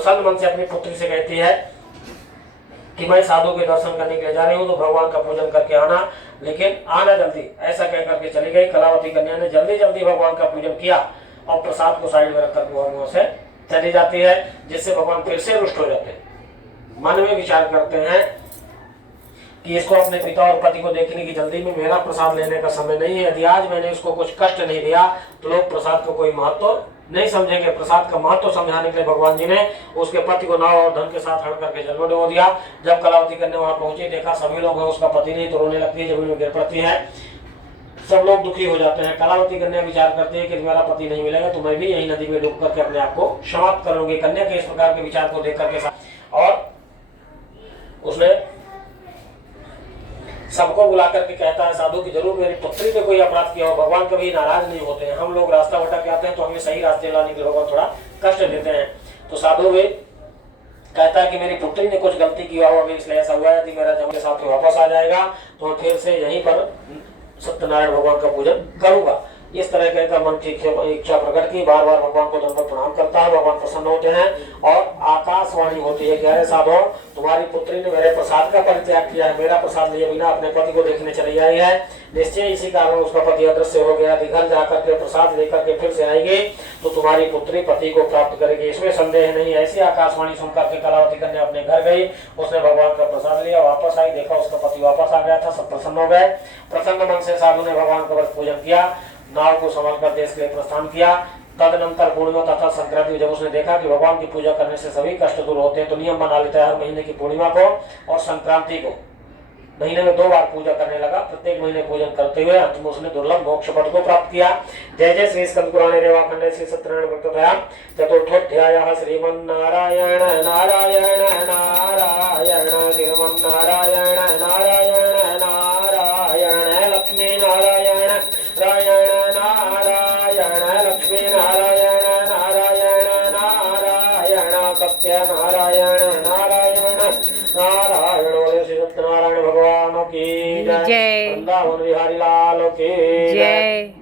प्रसन्न मन से अपनी पुत्री से कहती है कि मैं साधु के दर्शन करने के लिए जा रही हूँ, तो भगवान का पूजन करके आना, लेकिन आना जल्दी। ऐसा कह करके चली गई। कलावती कन्या ने जल्दी जल्दी भगवान का पूजन किया और प्रसाद को साइड में रखकर वहां से चली जाती है, जिससे भगवान फिर से रुष्ट हो जाते हैं। मन में विचार करते हैं कि इसको अपने पिता और पति को देखने की जल्दी में, मेरा प्रसाद लेने का समय नहीं है। यदि आज मैंने इसको कुछ कष्ट नहीं दिया तो लोग प्रसाद को कोई महत्व नहीं समझेंगे। प्रसाद का महत्व समझाने के लिए भगवान जी ने उसके पति को नाव और धन के साथ हड़ करके जल में डुबो दिया। जब कलावती कन्या वहां पहुंची, देखा सभी लोग हैं, उसका पति नहीं, तो रोने लगती है, जमीन में गिर पड़ती है। सब लोग दुखी हो जाते हैं। कलावती कन्या विचार करती है कि मेरा पति नहीं मिलेगा तो मैं भी यही नदी में डूब करके अपने आप को समाप्त करूंगी। कन्या के इस प्रकार के विचार को देख करके और उसने सबको बुला करके कहता है साधु की जरूर मेरी पुत्री ने कोई अपराध किया हो। भगवान कभी नाराज नहीं होते हैं। हम लोग रास्ता भटक के आते हैं तो हमें सही रास्ते लाने के लिए भगवान थोड़ा कष्ट देते हैं। तो साधु भी कहता है कि मेरी पुत्री ने कुछ गलती किया हो, अभी इसलिए ऐसा हुआ है। यदि मेरा जम के साथ वापस आ जाएगा तो मैं फिर से यहीं पर सत्यनारायण भगवान का पूजन करूंगा। इस तरह कहकर मन की इच्छा प्रकट की। बार बार भगवान को दंडवत प्रणाम करता है। भगवान प्रसन्न होते हैं और आकाशवाणी होती है कि अरे साधु, तुम्हारी पुत्री ने मेरे प्रसाद का परित्याग किया है, मेरा प्रसाद लिए बिना अपने पति को देखने चली आई है। निश्चय इसी कारण उसका पति अदृश्य हो गया। घर जाकर के प्रसाद लेकर के फिर से आएगी तो तुम्हारी पुत्री पति को प्राप्त करेगी, इसमें संदेह नहीं। ऐसी आकाशवाणी सुनकर के कलावती कन्या अपने घर गई। उसने भगवान का प्रसाद लिया, वापस आई, देखा उसका पति वापस आ गया था। सब प्रसन्न हो गए। प्रसन्न मन से साधु ने भगवान का पूजन किया, नाव को संभाल कर देश के लिए प्रस्थान किया। तदनंतर पूर्णिमा तथा संक्रांति, जब उसने देखा कि भगवान की पूजा करने से सभी कष्ट दूर होते हैं, तो नियम बना लेता है हर महीने की पूर्णिमा को और संक्रांति को महीने में 2 बार पूजा करने लगा। प्रत्येक महीने पूजन करते हुए अंत में उसने दुर्लभ मोक्ष पद को प्राप्त किया। जय जय श्री स्कंद पुराणे रेवाखंडे श्री सत्यनारायण भक्तया चतुर्थोध्यायः। श्रीमन्नारायण नारायण नारायण श्रीमन्नारायण नारायण नारायण लक्ष्मी नारायण नारायण नारायण लक्ष्मी नारायण नारायण नारायण सत्य नारायण नारायण नारायण। बोले श्री सत्यनारायण भगवान की जय। वृंदावन बिहारी लाल की जय।